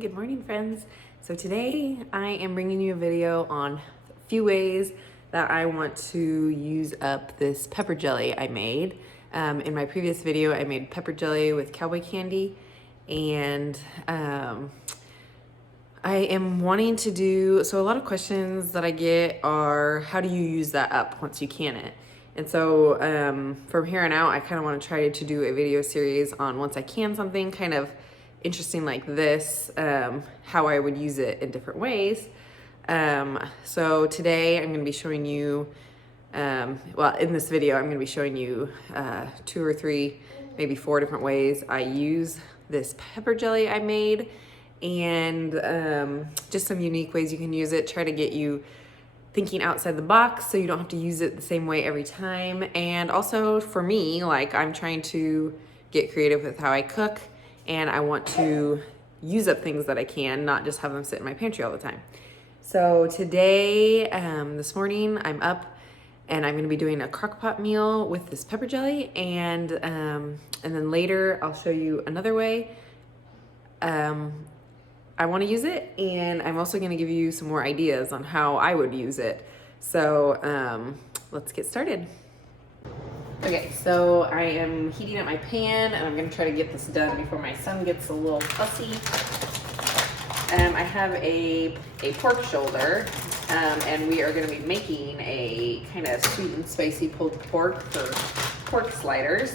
Good morning, friends. So today I am bringing you a video on a few ways that I want to use up this pepper jelly I made. In my previous video, I made pepper jelly with cowboy candy, and I am wanting to do, so a lot of questions that I get are, how do you use that up once you can it? And so from here on out, I kind of want to try to do a video series on once I can something kind of interesting like this, how I would use it in different ways. So today I'm going to be showing you, well, in this video, I'm going to be showing you 2 or 3, maybe 4 different ways I use this pepper jelly I made, and just some unique ways you can use it. Try to get you thinking outside the box so you don't have to use it the same way every time. And also for me, like, I'm trying to get creative with how I cook, and I want to use up things that I can, not just have them sit in my pantry all the time. So today, this morning, I'm up and I'm gonna be doing a crock pot meal with this pepper jelly, and then later I'll show you another way I want to use it, and I'm also going to give you some more ideas on how I would use it. So let's get started. Okay, so I am heating up my pan, and I'm going to try to get this done before my son gets a little fussy. I have a pork shoulder, and we are going to be making a kind of sweet and spicy pulled pork for pork sliders.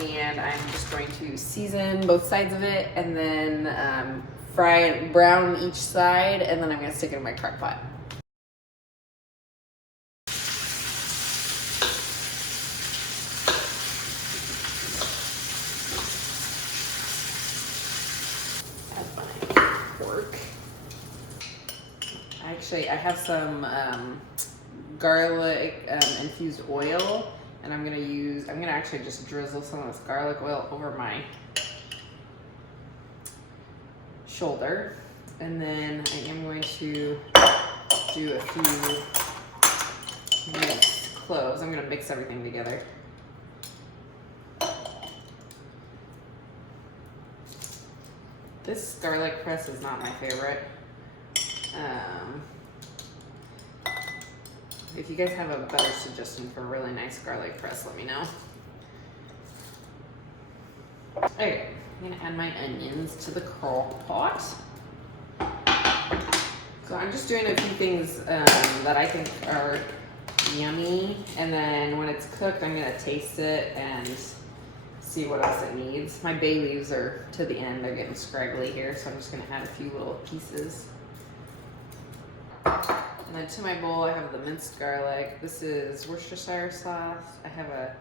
And I'm just going to season both sides of it, and then fry it brown each side, and then I'm going to stick it in my crock pot. Add my pork. Actually, I have some garlic infused oil. And I'm gonna actually just drizzle some of this garlic oil over my shoulder. And then I am going to do a few minced cloves. I'm gonna mix everything together. This garlic press is not my favorite. If you guys have a better suggestion for a really nice garlic press, let me know. Okay, I'm gonna add my onions to the crock pot. So I'm just doing a few things that I think are yummy, and then when it's cooked, I'm gonna taste it and see what else it needs. My bay leaves are to the end, they're getting scraggly here, so I'm just gonna add a few little pieces. And then to my bowl, I have the minced garlic. This is Worcestershire sauce. I have a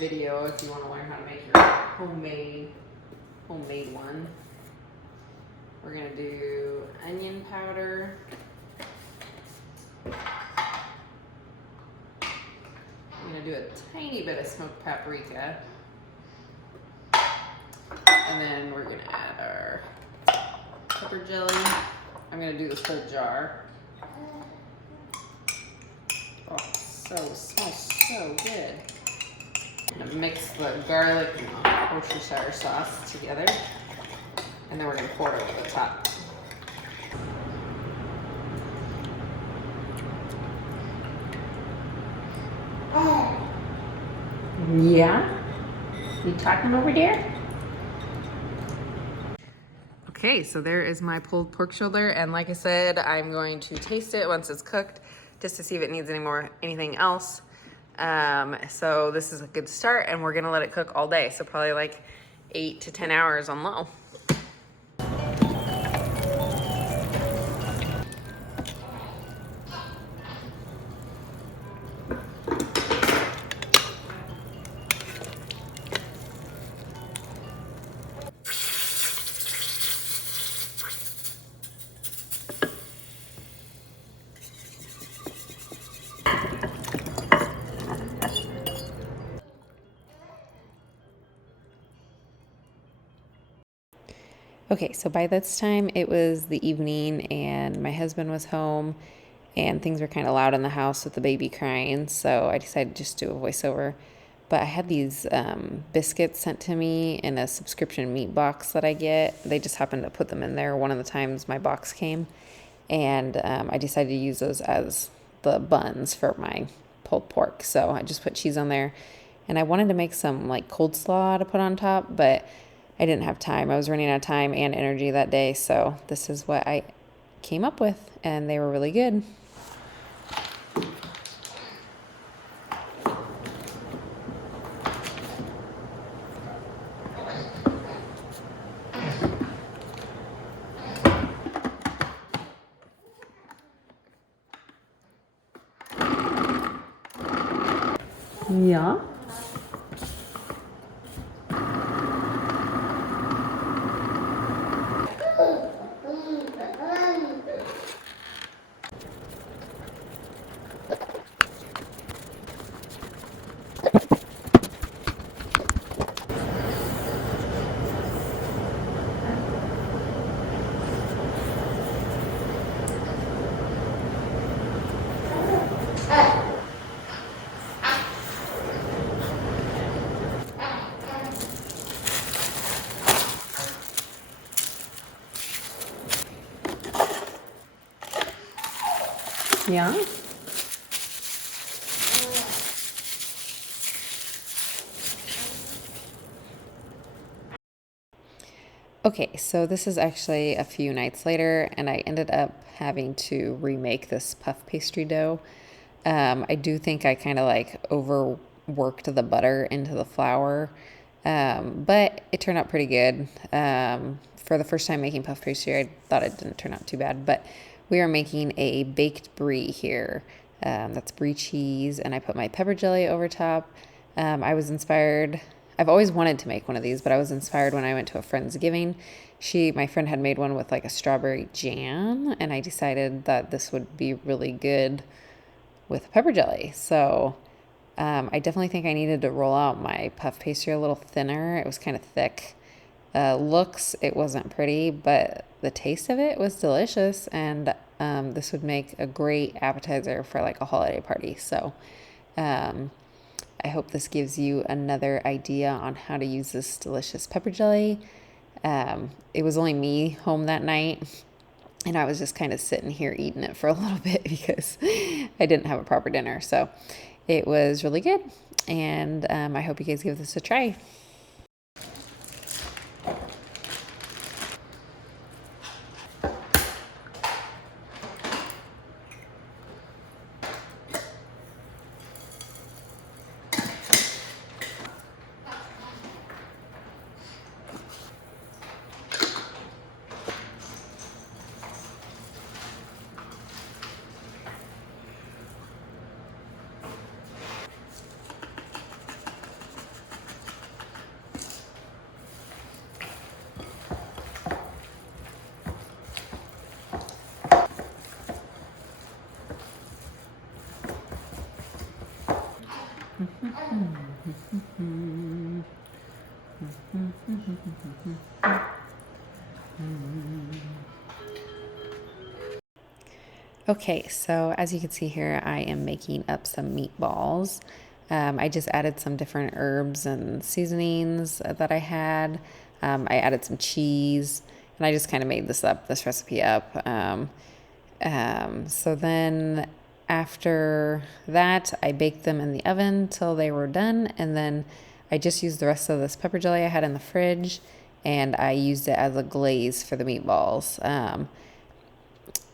video if you want to learn how to make your homemade one. We're gonna do onion powder. I'm gonna do a tiny bit of smoked paprika. And then we're gonna add our pepper jelly. I'm gonna do this whole jar. Oh, smells so good. I'm gonna mix the garlic and Worcestershire sauce together, and then we're gonna pour it over the top. Oh. Yeah? You talking over there? Okay, so there is my pulled pork shoulder, and like I said, I'm going to taste it once it's cooked just to see if it needs anything else. So this is a good start, and we're gonna let it cook all day, so probably like 8 to 10 hours on low. Okay, so by this time it was the evening, and my husband was home, and things were kind of loud in the house with the baby crying, so I decided to just do a voiceover But I had these biscuits sent to me in a subscription meat box that I get. They just happened to put them in there one of the times my box came. And I decided to use those as the buns for my pulled pork. So I just put cheese on there. And I wanted to make some like cold slaw to put on top, but I didn't have time. I was running out of time and energy that day. So this is what I came up with, and they were really good. Ja. Ja. Okay, so this is actually a few nights later, and I ended up having to remake this puff pastry dough. I do think I kind of like overworked the butter into the flour, but it turned out pretty good. For the first time making puff pastry, I thought it didn't turn out too bad, but we are making a baked brie here. That's brie cheese, and I put my pepper jelly over top. I was inspired. I've always wanted to make one of these, but I was inspired when I went to a Friendsgiving. My friend had made one with like a strawberry jam, and I decided that this would be really good with pepper jelly. So I definitely think I needed to roll out my puff pastry a little thinner. It was kind of thick. It wasn't pretty, but the taste of it was delicious, and this would make a great appetizer for like a holiday party. So I hope this gives you another idea on how to use this delicious pepper jelly. It was only me home that night, and I was just kind of sitting here eating it for a little bit because I didn't have a proper dinner. So it was really good, and I hope you guys give this a try. Okay, so as you can see here, I am making up some meatballs. I just added some different herbs and seasonings that I had. I added some cheese, and I just kind of made this recipe up. So then after that, I baked them in the oven till they were done, and then I just used the rest of this pepper jelly I had in the fridge, and I used it as a glaze for the meatballs.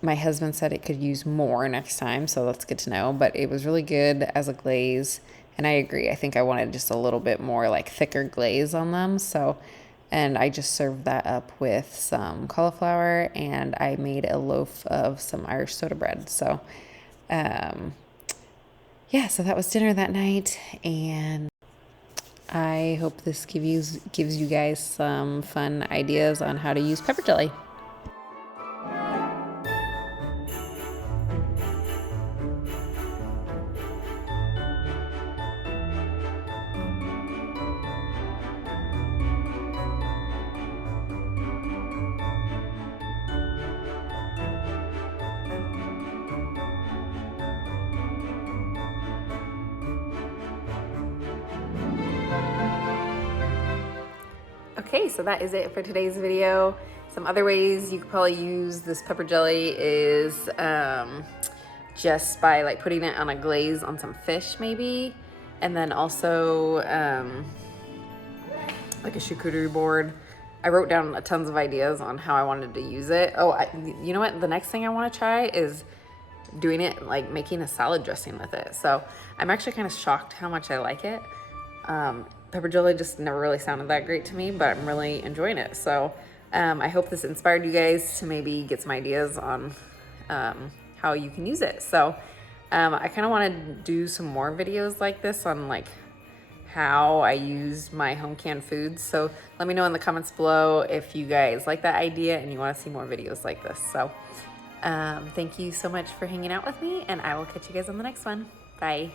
My husband said it could use more next time, so that's good to know, but it was really good as a glaze, and I agree. I think I wanted just a little bit more like thicker glaze on them, and I just served that up with some cauliflower, and I made a loaf of some Irish soda bread. So yeah, so that was dinner that night, and I hope this gives you guys some fun ideas on how to use pepper jelly. Okay, so that is it for today's video. Some other ways you could probably use this pepper jelly is just by like putting it on a glaze on some fish maybe. And then also like a charcuterie board. I wrote down tons of ideas on how I wanted to use it. Oh, you know what? The next thing I want to try is doing it, like making a salad dressing with it. So I'm actually kind of shocked how much I like it. Pepper jelly just never really sounded that great to me, but I'm really enjoying it. So I hope this inspired you guys to maybe get some ideas on how you can use it. So I kind of want to do some more videos like this on like how I use my home canned foods. So let me know in the comments below if you guys like that idea and you want to see more videos like this. So thank you so much for hanging out with me, and I will catch you guys on the next one. Bye.